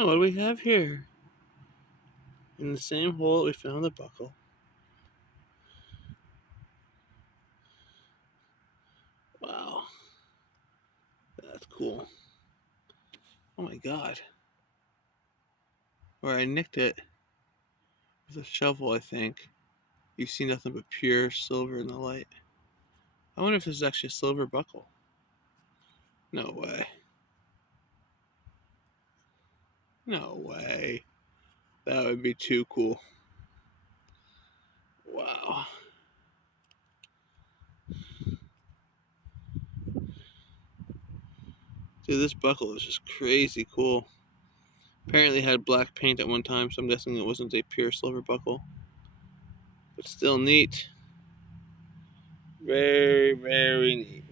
Oh, what do we have here? In the same hole that we found the buckle. Wow. That's cool. Oh my god. Or I nicked it with a shovel, I think. You see nothing but pure silver in the light. I wonder if this is actually a silver buckle. No way. No way. That would be too cool. Wow. Dude, this buckle is just crazy cool. Apparently it had black paint at one time, so I'm guessing it wasn't a pure silver buckle. But still neat. Very, very neat.